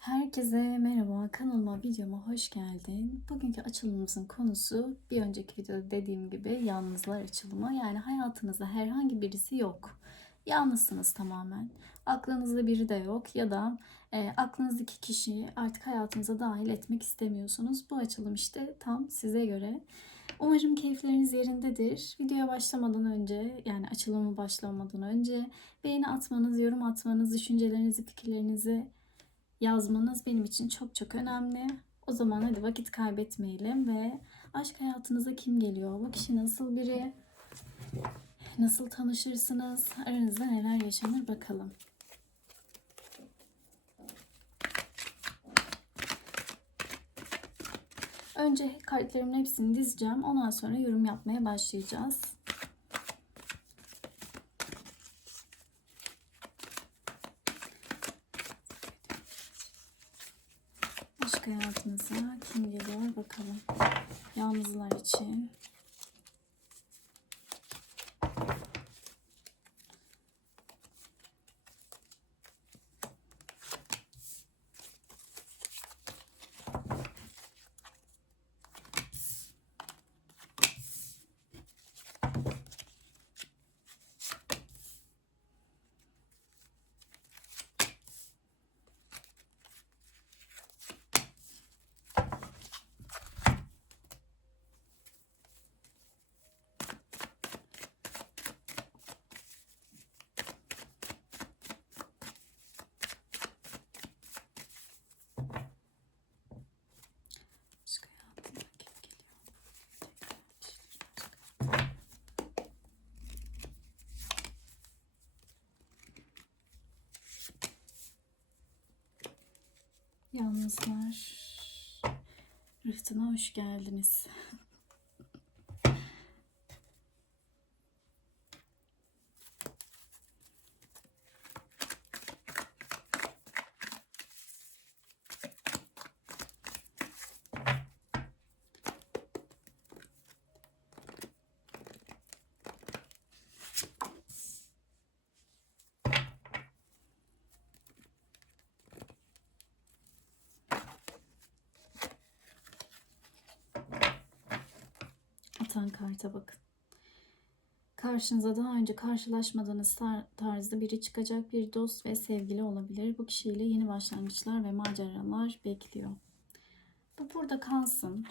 Herkese merhaba, kanalıma, videoma hoş geldin. Bugünkü açılımımızın konusu bir önceki videoda dediğim gibi yalnızlar açılımı. Yani hayatınızda herhangi birisi yok. Yalnızsınız tamamen. Aklınızda biri de yok ya da e, aklınızdaki kişiyi artık hayatınıza dahil etmek istemiyorsunuz. Bu açılım işte tam size göre. Umarım keyifleriniz yerindedir. Videoya başlamadan önce yani açılımı başlamadan önce beğeni atmanız, yorum atmanız, düşüncelerinizi, fikirlerinizi yazmanız benim için çok çok önemli. O zaman hadi vakit kaybetmeyelim ve aşk hayatınıza kim geliyor? Bu kişi nasıl biri? Nasıl tanışırsınız? Aranızda neler yaşanır bakalım. Önce kartlarımın hepsini dizeceğim. Ondan sonra yorum yapmaya başlayacağız. Aşk hayatınıza kim geliyor bakalım. Yalnızlar için. Yalnızlar rıhtına hoş geldiniz. Karta bakın. Karşınıza daha önce karşılaşmadığınız tar- tarzda biri çıkacak bir dost ve sevgili olabilir. Bu kişiyle yeni başlangıçlar ve maceralar bekliyor. Bu burada kalsın.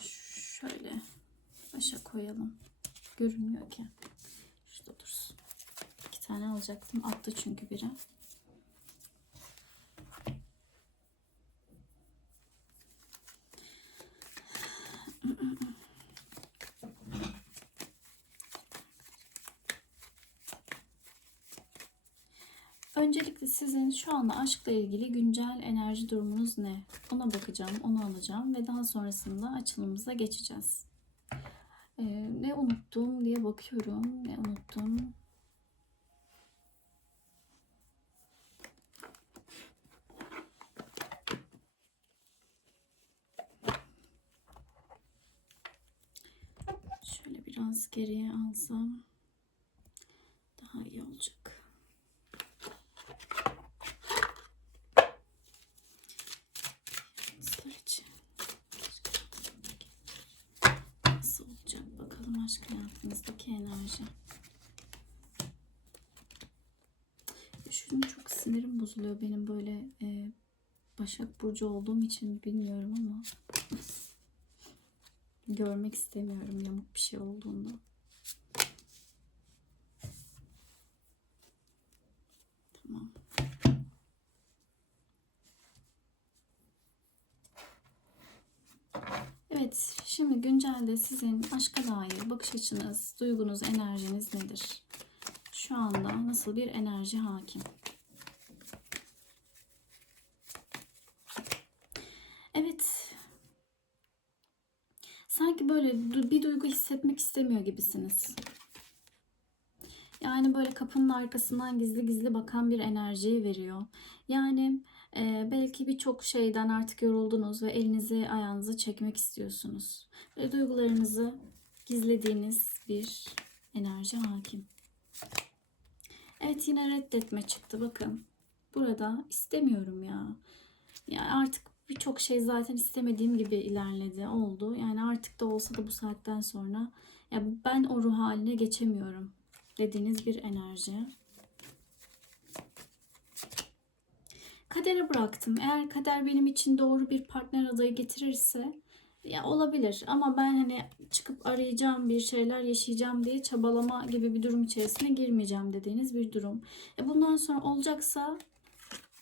Şöyle başa koyalım. Görünmüyor ki. Şurada dursun. İki tane alacaktım. Attı çünkü biri. Öncelikle sizin şu anda aşkla ilgili güncel enerji durumunuz ne? Ona bakacağım, onu alacağım ve daha sonrasında açılımımıza geçeceğiz. Ee, ne unuttum diye bakıyorum. Ne unuttum? Şöyle biraz geriye alsam daha iyi olacak. Yalnızlar için. Nasıl olacak bakalım aşk hayatınızdaki enerji. Şunun çok sinirim bozuluyor benim böyle e, Başak Burcu olduğum için bilmiyorum ama görmek istemiyorum yamuk bir şey olduğunda. Tamam. Evet, güncelde sizin aşka dair bakış açınız, duygunuz, enerjiniz nedir? Şu anda nasıl bir enerji hakim? Evet. Sanki böyle bir duygu hissetmek istemiyor gibisiniz. Yani böyle kapının arkasından gizli gizli bakan bir enerjiyi veriyor. Yani e, belki birçok şeyden artık yoruldunuz ve elinizi ayağınızı çekmek istiyorsunuz. Ve duygularınızı gizlediğiniz bir enerji hakim. Evet yine reddetme çıktı bakın. Burada istemiyorum ya. Yani artık birçok şey zaten istemediğim gibi ilerledi, oldu. Yani artık da olsa da bu saatten sonra ya ben o ruh haline geçemiyorum dediğiniz bir enerji. Kadere bıraktım. Eğer kader benim için doğru bir partner adayı getirirse ya olabilir ama ben hani çıkıp arayacağım bir şeyler yaşayacağım diye çabalama gibi bir durum içerisine girmeyeceğim dediğiniz bir durum. E bundan sonra olacaksa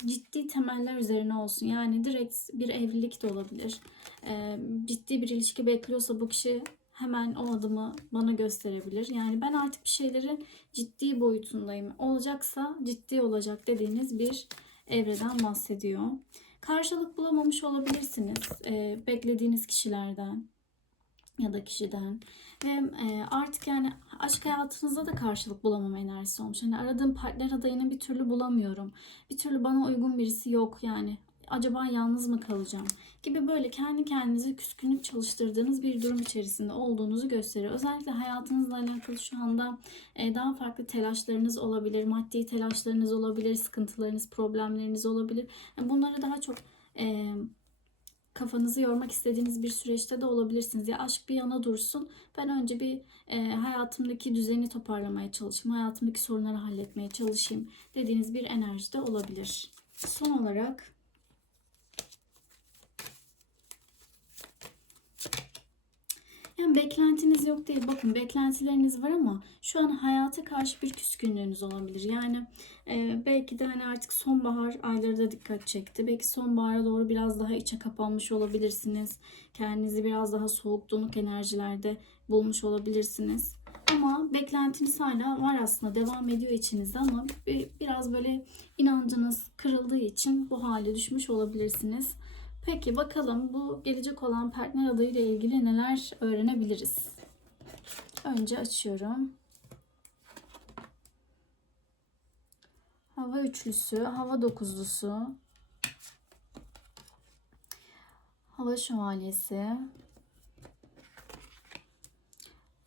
ciddi temeller üzerine olsun. Yani direkt bir evlilik de olabilir. E, ciddi bir ilişki bekliyorsa bu kişi hemen o adımı bana gösterebilir. Yani ben artık bir şeylerin ciddi boyutundayım. Olacaksa ciddi olacak dediğiniz bir evreden bahsediyor. Karşılık bulamamış olabilirsiniz. e, beklediğiniz kişilerden ya da kişiden ve e, artık yani aşk hayatınızda da karşılık bulamama enerjisi olmuş. Hani aradığım partner adayını bir türlü bulamıyorum. Bir türlü bana uygun birisi yok yani. Acaba yalnız mı kalacağım? Gibi böyle kendi kendinize küskünlük çalıştırdığınız bir durum içerisinde olduğunuzu gösteriyor. Özellikle hayatınızla alakalı şu anda e, daha farklı telaşlarınız olabilir. Maddi telaşlarınız olabilir, sıkıntılarınız, problemleriniz olabilir. Yani bunları daha çok e, kafanızı yormak istediğiniz bir süreçte de olabilirsiniz. Ya aşk bir yana dursun. Ben önce bir e, hayatımdaki düzeni toparlamaya çalışayım. Hayatımdaki sorunları halletmeye çalışayım dediğiniz bir enerji de olabilir. Son olarak Yani beklentiniz yok değil. Bakın beklentileriniz var ama şu an hayata karşı bir küskünlüğünüz olabilir. Yani e, belki de hani artık sonbahar ayları da dikkat çekti. Belki sonbahara doğru biraz daha içe kapanmış olabilirsiniz. Kendinizi biraz daha soğuk donuk enerjilerde bulmuş olabilirsiniz. Ama beklentiniz hala var aslında devam ediyor içinizde ama bir, biraz böyle inancınız kırıldığı için bu hale düşmüş olabilirsiniz. Peki bakalım bu gelecek olan partner adayıyla ilgili neler öğrenebiliriz? Önce açıyorum. Hava üçlüsü, hava dokuzlusu, hava şövalyesi,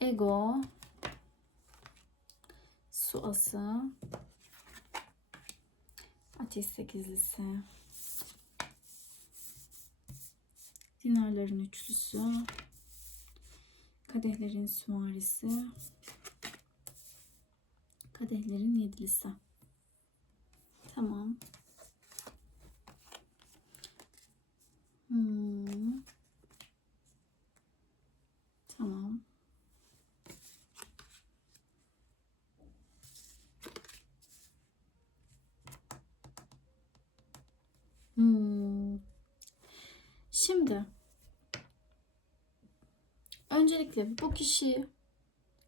ego, su ası, ateş sekizlisi. Dinarların üçlüsü. Kadehlerin süvarisi. Kadehlerin yedilisi. Tamam. Hmm. Tamam. Hmm. Şimdi öncelikle bu kişi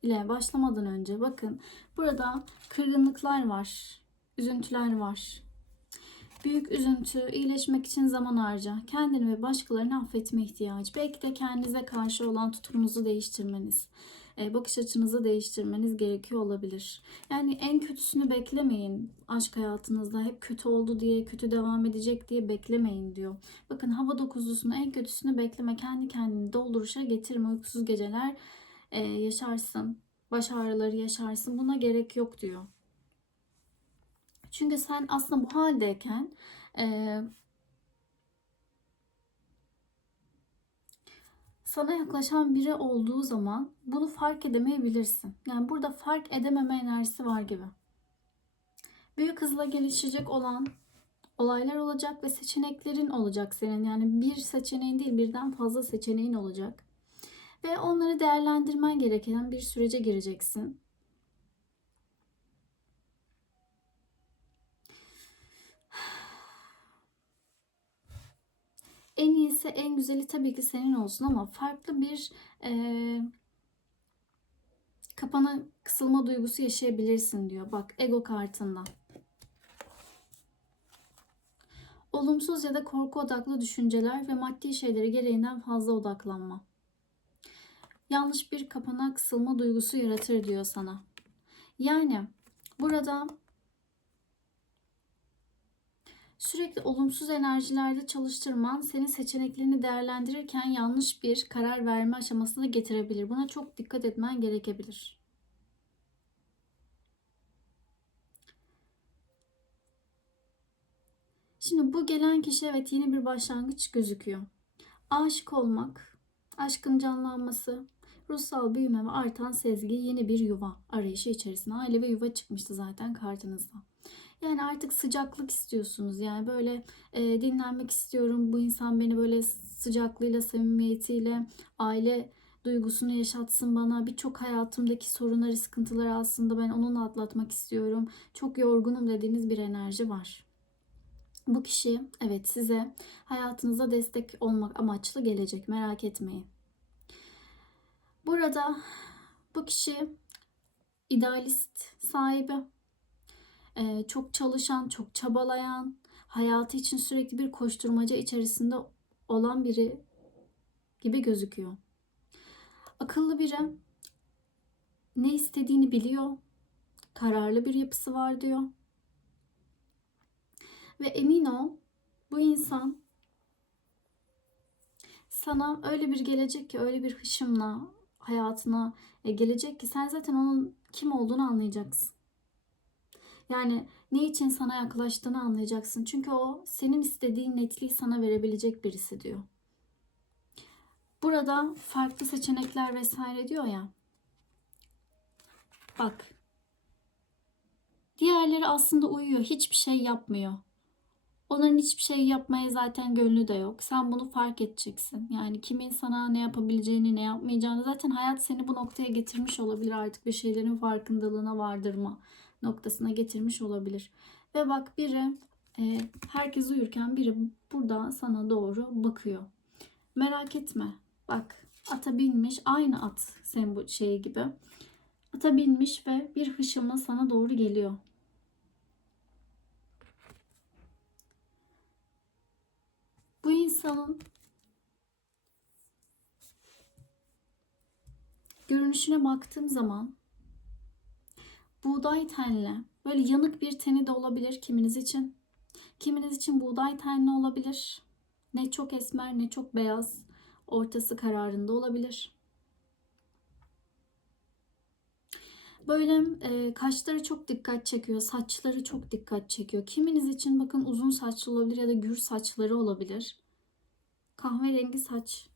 ile başlamadan önce bakın burada kırgınlıklar var, üzüntüler var. Büyük üzüntü, iyileşmek için zaman harca. Kendini ve başkalarını affetme ihtiyacı. Belki de kendinize karşı olan tutumunuzu değiştirmeniz, bakış açınızı değiştirmeniz gerekiyor olabilir. Yani en kötüsünü beklemeyin aşk hayatınızda. Hep kötü oldu diye, kötü devam edecek diye beklemeyin diyor. Bakın hava dokuzlusunu en kötüsünü bekleme. Kendi kendini dolduruşa getirme. Uykusuz geceler e, yaşarsın. Baş ağrıları yaşarsın. Buna gerek yok diyor. Çünkü sen aslında bu haldeyken sana yaklaşan biri olduğu zaman bunu fark edemeyebilirsin. Yani burada fark edememe enerjisi var gibi. Büyük hızla gelişecek olan olaylar olacak ve seçeneklerin olacak senin. Yani bir seçeneğin değil birden fazla seçeneğin olacak. Ve onları değerlendirmen gereken bir sürece gireceksin. En iyisi, en güzeli tabii ki senin olsun ama farklı bir e, kapana kısılma duygusu yaşayabilirsin diyor. Bak ego kartında. Olumsuz ya da korku odaklı düşünceler ve maddi şeylere gereğinden fazla odaklanma. Yanlış bir kapana kısılma duygusu yaratır diyor sana. Yani burada Sürekli olumsuz enerjilerde çalıştırman senin seçeneklerini değerlendirirken yanlış bir karar verme aşamasına getirebilir. Buna çok dikkat etmen gerekebilir. Şimdi bu gelen kişi evet yeni bir başlangıç gözüküyor. Aşık olmak, aşkın canlanması, ruhsal büyüme ve artan sezgi yeni bir yuva arayışı içerisinde. Aile ve yuva çıkmıştı zaten kartınızda. Yani artık sıcaklık istiyorsunuz. Yani böyle e, dinlenmek istiyorum. Bu insan beni böyle sıcaklığıyla, samimiyetiyle, aile duygusunu yaşatsın bana. Birçok hayatımdaki sorunları, sıkıntıları aslında ben onunla atlatmak istiyorum. Çok yorgunum dediğiniz bir enerji var. Bu kişi evet size hayatınıza destek olmak amaçlı gelecek. Merak etmeyin. Burada bu kişi idealist sahibi, e, çok çalışan, çok çabalayan, hayatı için sürekli bir koşturmaca içerisinde olan biri gibi gözüküyor. Akıllı biri, ne istediğini biliyor, kararlı bir yapısı var diyor. Ve emin ol bu insan sana öyle bir gelecek ki öyle bir hışımla hayatına e, gelecek ki sen zaten onun kim olduğunu anlayacaksın. Yani ne için sana yaklaştığını anlayacaksın. Çünkü o senin istediğin netliği sana verebilecek birisi diyor. Burada farklı seçenekler vesaire diyor ya. Bak. Diğerleri aslında uyuyor. Hiçbir şey yapmıyor. Onların hiçbir şey yapmaya zaten gönlü de yok. Sen bunu fark edeceksin. Yani kimin sana ne yapabileceğini, ne yapmayacağını zaten hayat seni bu noktaya getirmiş olabilir artık bir şeylerin farkındalığına vardırma noktasına getirmiş olabilir. Ve bak biri e, herkes uyurken biri burada sana doğru bakıyor. Merak etme. Bak ata binmiş aynı at sembol şeyi gibi. Ata binmiş ve bir hışımla sana doğru geliyor. Bu insanın görünüşüne baktığım zaman buğday tenli, böyle yanık bir teni de olabilir kiminiz için. Kiminiz için buğday tenli olabilir. Ne çok esmer ne çok beyaz, ortası kararında olabilir. Böyle e, kaşları çok dikkat çekiyor, saçları çok dikkat çekiyor. Kiminiz için bakın uzun saçlı olabilir ya da gür saçları olabilir. Kahverengi saç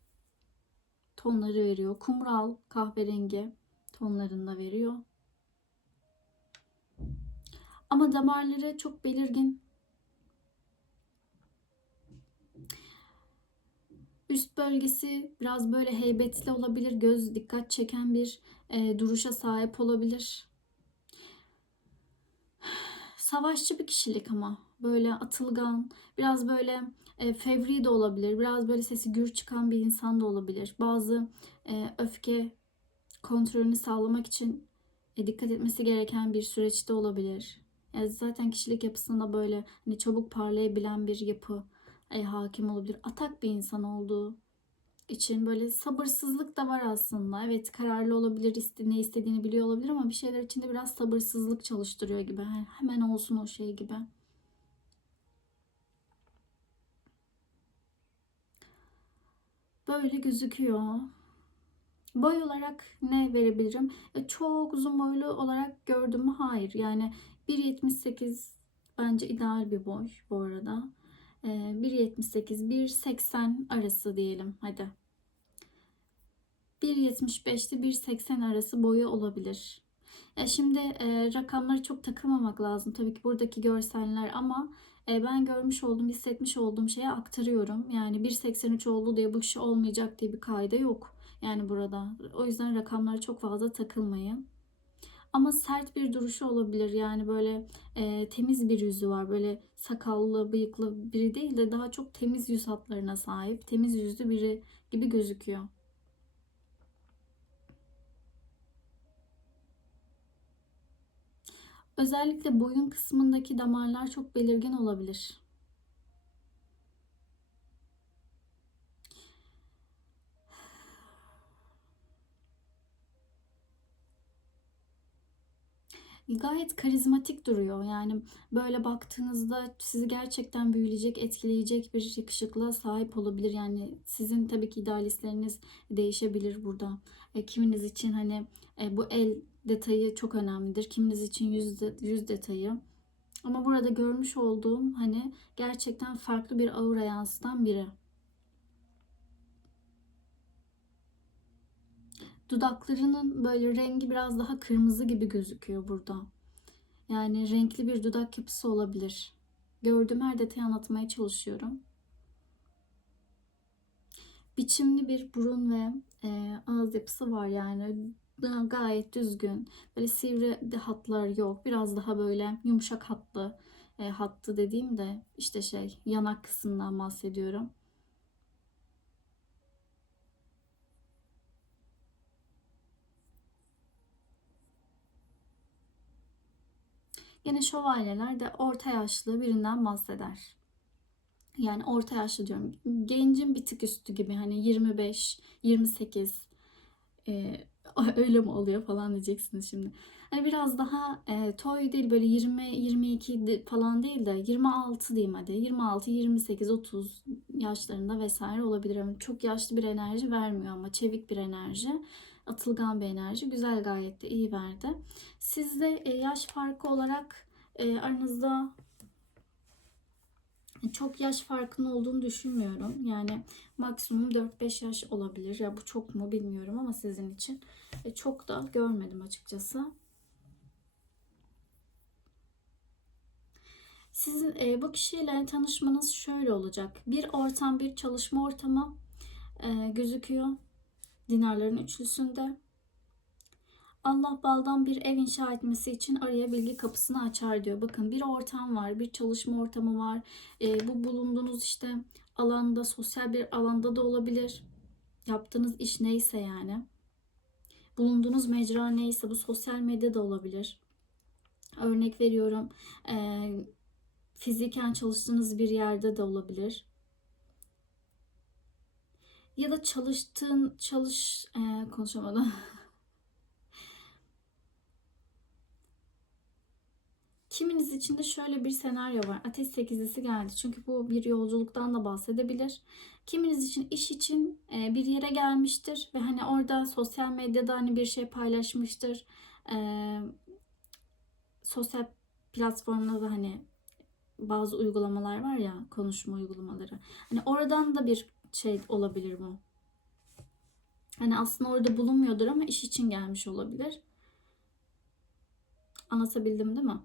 tonları veriyor. Kumral kahverengi tonlarında veriyor. Ama damarları çok belirgin. Üst bölgesi biraz böyle heybetli olabilir. Göz dikkat çeken bir e, duruşa sahip olabilir. Savaşçı bir kişilik ama böyle atılgan, biraz böyle e, fevri de olabilir. Biraz böyle sesi gür çıkan bir insan da olabilir. Bazı e, öfke kontrolünü sağlamak için e, dikkat etmesi gereken bir süreçte olabilir. Yani zaten kişilik yapısında böyle hani çabuk parlayabilen bir yapı e, hakim olabilir. Atak bir insan olduğu için böyle sabırsızlık da var aslında. Evet kararlı olabilir, ne istediğini biliyor olabilir ama bir şeyler içinde biraz sabırsızlık çalıştırıyor gibi. Hemen olsun o şey gibi. Böyle gözüküyor. Boy olarak ne verebilirim? E, çok uzun boylu olarak gördüm? Hayır. Yani 1.78 bence ideal bir boy bu arada. 1.78 1.80 arası diyelim hadi. 1.75'te 1.80 arası boyu olabilir. Ya şimdi e, rakamları çok takılmamak lazım. Tabii ki buradaki görseller ama e, ben görmüş olduğum, hissetmiş olduğum şeye aktarıyorum. Yani 1.83 oldu diye bu kişi olmayacak diye bir kaide yok. Yani burada. O yüzden rakamlara çok fazla takılmayın. Ama sert bir duruşu olabilir. Yani böyle e, temiz bir yüzü var. Böyle sakallı, bıyıklı biri değil de daha çok temiz yüz hatlarına sahip. Temiz yüzlü biri gibi gözüküyor. Özellikle boyun kısmındaki damarlar çok belirgin olabilir. Gayet karizmatik duruyor. Yani böyle baktığınızda sizi gerçekten büyüleyecek, etkileyecek bir yakışıklığa sahip olabilir. Yani sizin tabii ki idealistleriniz değişebilir burada. E, kiminiz için hani e, bu el detayı çok önemlidir. Kiminiz için yüz, de, yüz detayı Ama burada görmüş olduğum hani gerçekten farklı bir aura yansıtan biri. Dudaklarının böyle rengi biraz daha kırmızı gibi gözüküyor burada. Yani renkli bir dudak yapısı olabilir. Gördüğüm her detayı anlatmaya çalışıyorum. Biçimli bir burun ve e, ağız yapısı var yani gayet düzgün. Böyle sivri hatlar yok. Biraz daha böyle yumuşak hatlı. E, hattı dediğim de işte şey yanak kısmından bahsediyorum. Yine şövalyeler de orta yaşlı birinden bahseder. Yani orta yaşlı diyorum. Gencin bir tık üstü gibi hani 25, 28 e, öyle mi oluyor falan diyeceksiniz şimdi. Hani biraz daha e, toy değil böyle 20 22 falan değil de 26 diyeyim hadi. 26 28 30 yaşlarında vesaire olabilir. Yani çok yaşlı bir enerji vermiyor ama çevik bir enerji. Atılgan bir enerji. Güzel gayet de iyi verdi. Sizde e, yaş farkı olarak e, aranızda çok yaş farkının olduğunu düşünmüyorum. Yani maksimum 4-5 yaş olabilir. Ya bu çok mu bilmiyorum ama sizin için e, çok da görmedim açıkçası. Sizin e, bu kişiyle tanışmanız şöyle olacak. Bir ortam, bir çalışma ortamı e, gözüküyor. Dinarların üçlüsünde. Allah baldan bir ev inşa etmesi için araya bilgi kapısını açar diyor. Bakın bir ortam var, bir çalışma ortamı var. E, bu bulunduğunuz işte alanda, sosyal bir alanda da olabilir. Yaptığınız iş neyse yani. Bulunduğunuz mecra neyse bu sosyal medya da olabilir. Örnek veriyorum. E, fiziken çalıştığınız bir yerde de olabilir. Ya da çalıştığın çalış e, konuşamadım. Kiminiz için de şöyle bir senaryo var. Ateş sekizlisi geldi. Çünkü bu bir yolculuktan da bahsedebilir. Kiminiz için iş için e, bir yere gelmiştir ve hani orada sosyal medyada hani bir şey paylaşmıştır. E, sosyal platformda da hani bazı uygulamalar var ya konuşma uygulamaları. Hani oradan da bir şey olabilir bu. Hani aslında orada bulunmuyordur ama iş için gelmiş olabilir. Anlatabildim değil mi?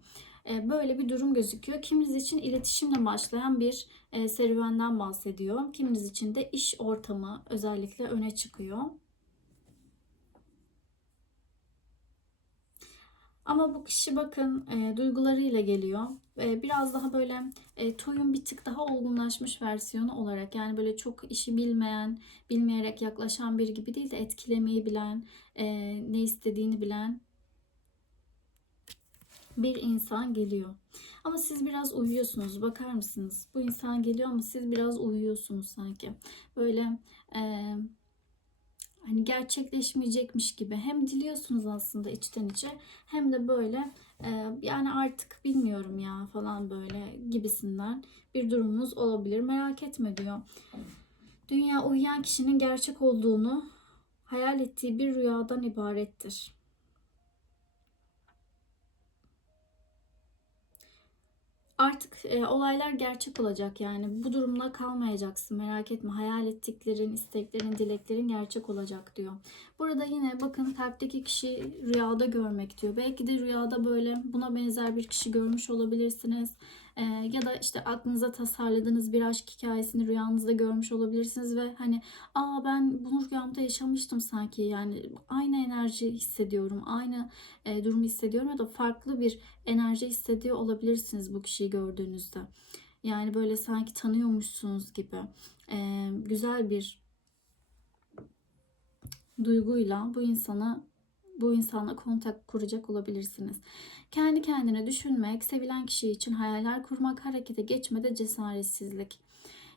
E, böyle bir durum gözüküyor. Kiminiz için iletişimle başlayan bir e, serüvenden bahsediyor. Kiminiz için de iş ortamı özellikle öne çıkıyor. Ama bu kişi bakın e, duygularıyla geliyor. E, biraz daha böyle e, toyun bir tık daha olgunlaşmış versiyonu olarak yani böyle çok işi bilmeyen, bilmeyerek yaklaşan bir gibi değil de etkilemeyi bilen, e, ne istediğini bilen bir insan geliyor. Ama siz biraz uyuyorsunuz. Bakar mısınız? Bu insan geliyor ama siz biraz uyuyorsunuz sanki. Böyle e, hani gerçekleşmeyecekmiş gibi hem diliyorsunuz aslında içten içe hem de böyle e, yani artık bilmiyorum ya falan böyle gibisinden bir durumunuz olabilir. Merak etme diyor. Dünya uyuyan kişinin gerçek olduğunu hayal ettiği bir rüyadan ibarettir. Artık e, olaylar gerçek olacak yani bu durumla kalmayacaksın merak etme hayal ettiklerin isteklerin dileklerin gerçek olacak diyor. Burada yine bakın kalpteki kişi rüyada görmek diyor. Belki de rüyada böyle buna benzer bir kişi görmüş olabilirsiniz. Ee, ya da işte aklınıza tasarladığınız bir aşk hikayesini rüyanızda görmüş olabilirsiniz ve hani aa ben bunu rüyamda yaşamıştım sanki yani aynı enerji hissediyorum aynı e, durumu hissediyorum ya da farklı bir enerji hissediyor olabilirsiniz bu kişiyi gördüğünüzde. Yani böyle sanki tanıyormuşsunuz gibi e, güzel bir duyguyla bu insana bu insanla kontak kuracak olabilirsiniz. Kendi kendine düşünmek, sevilen kişi için hayaller kurmak, harekete geçmede cesaretsizlik.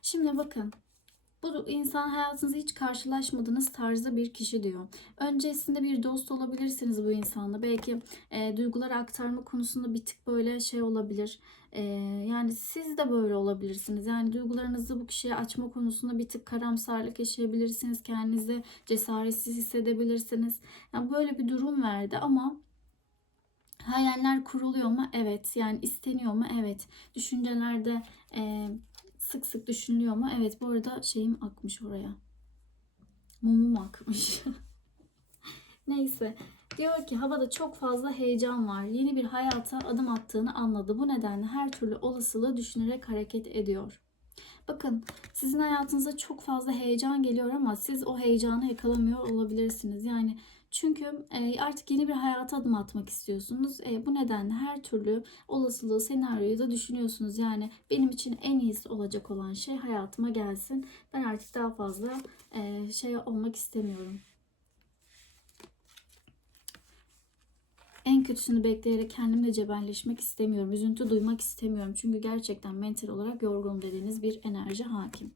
Şimdi bakın bu insan hayatınızda hiç karşılaşmadığınız tarzda bir kişi diyor. Öncesinde bir dost olabilirsiniz bu insanla. Belki e, duygular aktarma konusunda bir tık böyle şey olabilir. E, yani siz de böyle olabilirsiniz. Yani duygularınızı bu kişiye açma konusunda bir tık karamsarlık yaşayabilirsiniz. Kendinizi cesaretsiz hissedebilirsiniz. Yani böyle bir durum verdi ama Hayaller kuruluyor mu? Evet. Yani isteniyor mu? Evet. Düşüncelerde e, sık sık düşünülüyor mu? Evet. Bu arada şeyim akmış oraya. Mumum akmış. Neyse. Diyor ki havada çok fazla heyecan var. Yeni bir hayata adım attığını anladı. Bu nedenle her türlü olasılığı düşünerek hareket ediyor. Bakın sizin hayatınıza çok fazla heyecan geliyor ama siz o heyecanı yakalamıyor olabilirsiniz. Yani çünkü e, artık yeni bir hayata adım atmak istiyorsunuz. E, bu nedenle her türlü olasılığı, senaryoyu da düşünüyorsunuz. Yani benim için en iyisi olacak olan şey hayatıma gelsin. Ben artık daha fazla e, şey olmak istemiyorum. En kötüsünü bekleyerek kendimle cebelleşmek istemiyorum. Üzüntü duymak istemiyorum. Çünkü gerçekten mental olarak yorgun dediğiniz bir enerji hakim.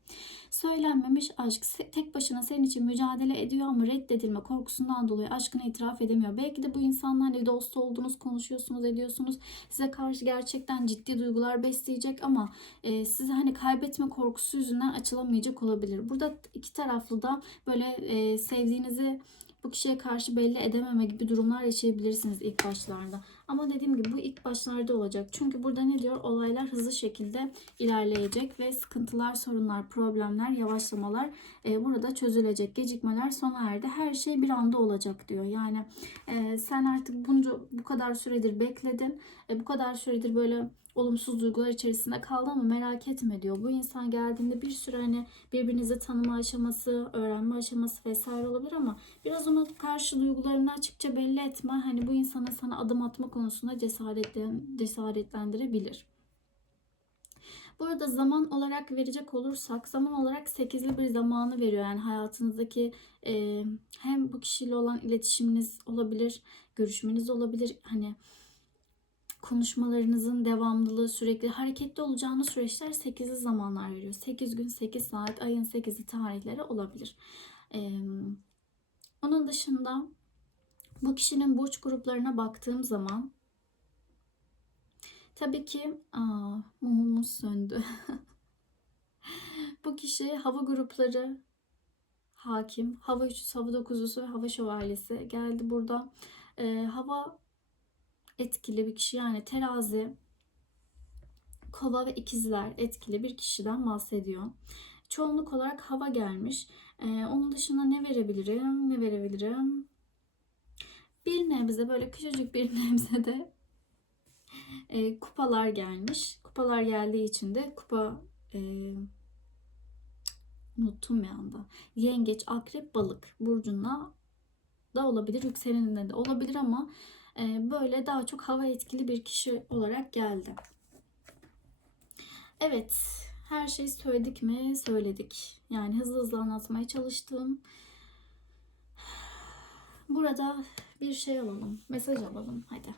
Söylenmemiş aşk tek başına senin için mücadele ediyor ama reddedilme korkusundan dolayı aşkını itiraf edemiyor. Belki de bu insanlarla dost olduğunuz, konuşuyorsunuz, ediyorsunuz. Size karşı gerçekten ciddi duygular besleyecek ama e, size hani kaybetme korkusu yüzünden açılamayacak olabilir. Burada iki taraflı da böyle e, sevdiğinizi bu kişiye karşı belli edememe gibi durumlar yaşayabilirsiniz ilk başlarda. Ama dediğim gibi bu ilk başlarda olacak. Çünkü burada ne diyor? Olaylar hızlı şekilde ilerleyecek ve sıkıntılar, sorunlar, problemler, yavaşlamalar e, burada çözülecek. Gecikmeler sona erdi. Her şey bir anda olacak diyor. Yani e, sen artık bunca bu kadar süredir bekledin. E, bu kadar süredir böyle olumsuz duygular içerisinde kaldı ama merak etme diyor. Bu insan geldiğinde bir süre hani birbirinizi tanıma aşaması, öğrenme aşaması vesaire olabilir ama biraz ona karşı duygularını açıkça belli etme. Hani bu insana sana adım atma konusunda cesaretlen, cesaretlendirebilir. Burada zaman olarak verecek olursak zaman olarak sekizli bir zamanı veriyor. Yani hayatınızdaki e, hem bu kişiyle olan iletişiminiz olabilir, görüşmeniz olabilir. Hani konuşmalarınızın devamlılığı sürekli hareketli olacağınız süreçler 8'li zamanlar veriyor. 8 gün 8 saat ayın 8'i tarihleri olabilir. Ee, onun dışında bu kişinin burç gruplarına baktığım zaman tabii ki aa, mumumuz söndü. bu kişi hava grupları hakim. Hava üçlüsü, hava dokuzlusu ve hava şövalyesi geldi burada. Ee, hava etkili bir kişi yani terazi, kova ve ikizler etkili bir kişiden bahsediyor. Çoğunluk olarak hava gelmiş. Ee, onun dışında ne verebilirim? Ne verebilirim? Bir nebze böyle küçücük bir nebze de e, kupalar gelmiş. Kupalar geldiği için de kupa e, unuttum bir anda. Yengeç, akrep, balık burcuna da olabilir. Yükseleninde de olabilir ama ee, böyle daha çok hava etkili bir kişi olarak geldi. Evet, her şeyi söyledik mi? Söyledik. Yani hızlı hızlı anlatmaya çalıştım. Burada bir şey alalım. Mesaj alalım. Hadi.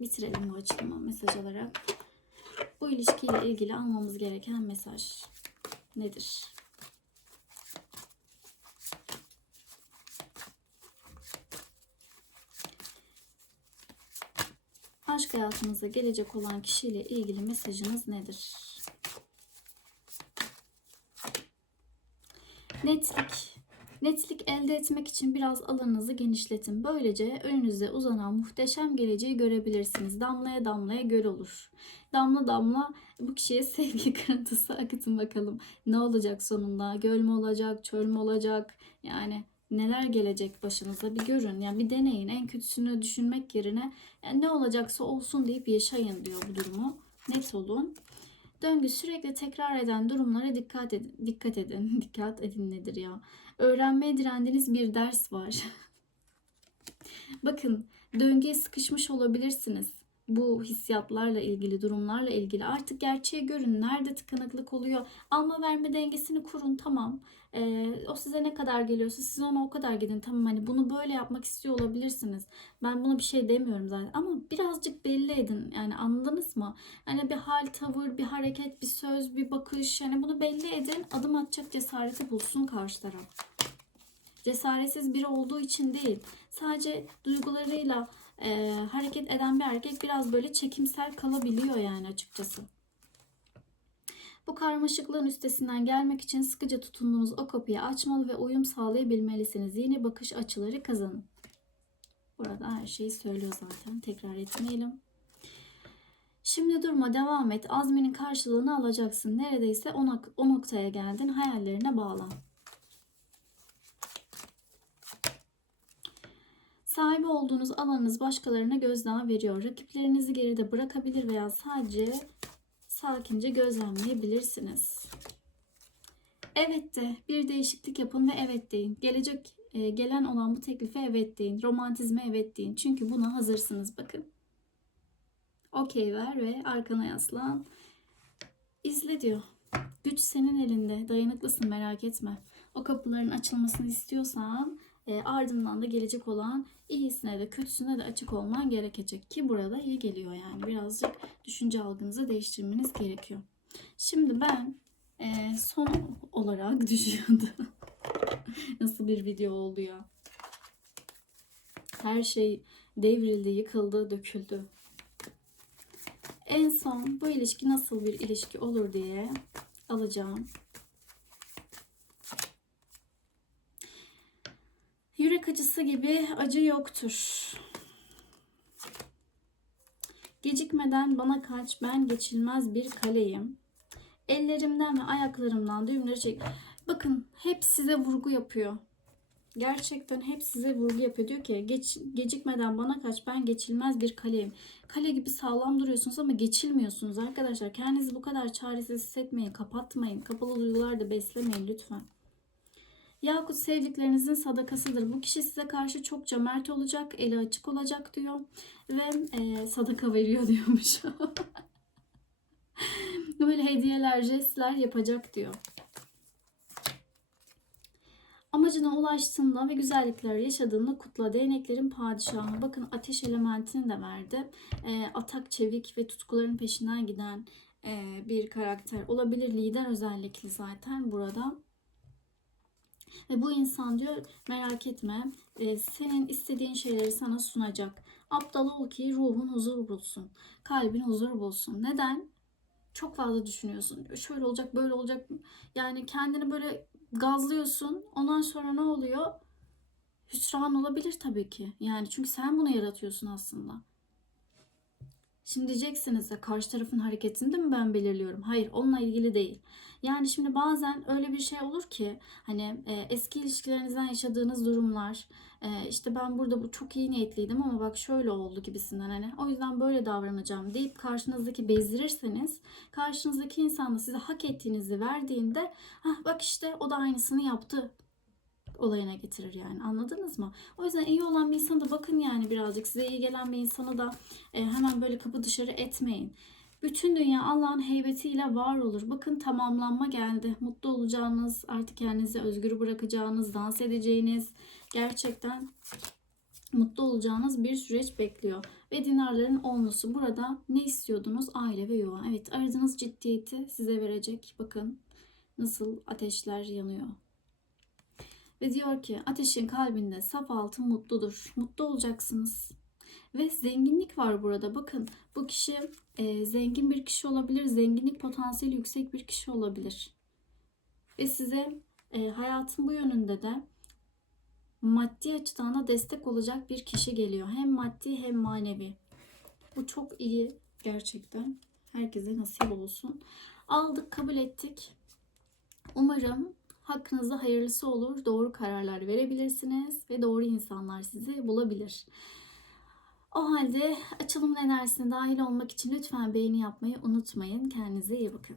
Bitirelim bu açılımı mesaj alarak. Bu ilişkiyle ilgili almamız gereken mesaj nedir? Aşk hayatınıza gelecek olan kişiyle ilgili mesajınız nedir? Netlik. Netlik elde etmek için biraz alanınızı genişletin. Böylece önünüze uzanan muhteşem geleceği görebilirsiniz. Damlaya damlaya göl olur. Damla damla bu kişiye sevgi kırıntısı akıtın bakalım. Ne olacak sonunda? Göl mü olacak, çöl mü olacak? Yani neler gelecek başınıza bir görün. Yani bir deneyin. En kötüsünü düşünmek yerine yani ne olacaksa olsun deyip yaşayın diyor bu durumu. Net olun. Döngü sürekli tekrar eden durumlara dikkat edin. Dikkat edin. dikkat edin nedir ya? Öğrenmeye direndiğiniz bir ders var. Bakın döngüye sıkışmış olabilirsiniz bu hissiyatlarla ilgili, durumlarla ilgili artık gerçeği görün. Nerede tıkanıklık oluyor? Alma verme dengesini kurun tamam. Ee, o size ne kadar geliyorsa siz ona o kadar gidin. Tamam hani bunu böyle yapmak istiyor olabilirsiniz. Ben buna bir şey demiyorum zaten. Ama birazcık belli edin. Yani anladınız mı? Hani bir hal, tavır, bir hareket, bir söz, bir bakış. Yani bunu belli edin. Adım atacak cesareti bulsun karşı taraf. Cesaretsiz biri olduğu için değil. Sadece duygularıyla e, hareket eden bir erkek biraz böyle çekimsel kalabiliyor yani açıkçası. Bu karmaşıklığın üstesinden gelmek için sıkıca tutunduğunuz o kapıyı açmalı ve uyum sağlayabilmelisiniz. Yeni bakış açıları kazanın. Burada her şeyi söylüyor zaten. Tekrar etmeyelim. Şimdi durma devam et. Azminin karşılığını alacaksın. Neredeyse o, nok- o noktaya geldin. Hayallerine bağlan. Sahibi olduğunuz alanınız başkalarına gözdağı veriyor. Rakiplerinizi geride bırakabilir veya sadece sakince gözlemleyebilirsiniz. Evet de bir değişiklik yapın ve evet deyin. Gelecek e, gelen olan bu teklife evet deyin. Romantizme evet deyin. Çünkü buna hazırsınız bakın. Okey ver ve arkana yaslan. İzle diyor. Güç senin elinde. Dayanıklısın merak etme. O kapıların açılmasını istiyorsan e, ardından da gelecek olan iyisine de kötüsüne de açık olman gerekecek. Ki burada iyi geliyor yani. Birazcık düşünce algınızı değiştirmeniz gerekiyor. Şimdi ben e, son olarak düşünüyordum. Nasıl bir video oldu ya. Her şey devrildi, yıkıldı, döküldü. En son bu ilişki nasıl bir ilişki olur diye alacağım. Yürek acısı gibi acı yoktur. Gecikmeden bana kaç, ben geçilmez bir kaleyim. Ellerimden ve ayaklarımdan düğümleri çek. Bakın hep size vurgu yapıyor. Gerçekten hep size vurgu yapıyor. Diyor ki geç, gecikmeden bana kaç ben geçilmez bir kaleyim. Kale gibi sağlam duruyorsunuz ama geçilmiyorsunuz arkadaşlar. Kendinizi bu kadar çaresiz hissetmeyin. Kapatmayın. Kapalı duygular da beslemeyin lütfen. Yakut sevdiklerinizin sadakasıdır. Bu kişi size karşı çok cömert olacak, eli açık olacak diyor. Ve e, sadaka veriyor diyormuş. Böyle hediyeler, jestler yapacak diyor. Amacına ulaştığında ve güzellikler yaşadığında kutla. Değneklerin padişahı. Bakın ateş elementini de verdi. E, atak, çevik ve tutkuların peşinden giden e, bir karakter. Olabilir lider özellikli zaten burada. Ve bu insan diyor merak etme e, senin istediğin şeyleri sana sunacak. Aptal ol ki ruhun huzur bulsun. Kalbin huzur bulsun. Neden? Çok fazla düşünüyorsun. Şöyle olacak böyle olacak. Yani kendini böyle gazlıyorsun. Ondan sonra ne oluyor? Hüsran olabilir tabii ki. Yani çünkü sen bunu yaratıyorsun aslında. Şimdi diyeceksiniz de karşı tarafın hareketini de mi ben belirliyorum? Hayır onunla ilgili değil. Yani şimdi bazen öyle bir şey olur ki hani e, eski ilişkilerinizden yaşadığınız durumlar e, işte ben burada bu çok iyi niyetliydim ama bak şöyle oldu gibisinden hani o yüzden böyle davranacağım deyip karşınızdaki bezdirirseniz karşınızdaki insan da size hak ettiğinizi verdiğinde bak işte o da aynısını yaptı olayına getirir yani anladınız mı? O yüzden iyi olan bir insana da bakın yani birazcık size iyi gelen bir insana da e, hemen böyle kapı dışarı etmeyin. Bütün dünya Allah'ın heybetiyle var olur. Bakın tamamlanma geldi. Mutlu olacağınız, artık kendinizi özgür bırakacağınız, dans edeceğiniz, gerçekten mutlu olacağınız bir süreç bekliyor. Ve dinarların onlusu burada ne istiyordunuz? Aile ve yuva. Evet aradığınız ciddiyeti size verecek. Bakın nasıl ateşler yanıyor. Ve diyor ki ateşin kalbinde saf altın mutludur. Mutlu olacaksınız. Ve zenginlik var burada. Bakın bu kişi e, zengin bir kişi olabilir. Zenginlik potansiyeli yüksek bir kişi olabilir. Ve size e, hayatın bu yönünde de maddi açıdan da destek olacak bir kişi geliyor. Hem maddi hem manevi. Bu çok iyi gerçekten. Herkese nasip olsun. Aldık, kabul ettik. Umarım hakkınızda hayırlısı olur. Doğru kararlar verebilirsiniz ve doğru insanlar sizi bulabilir. O halde açılımın enerjisine dahil olmak için lütfen beğeni yapmayı unutmayın. Kendinize iyi bakın.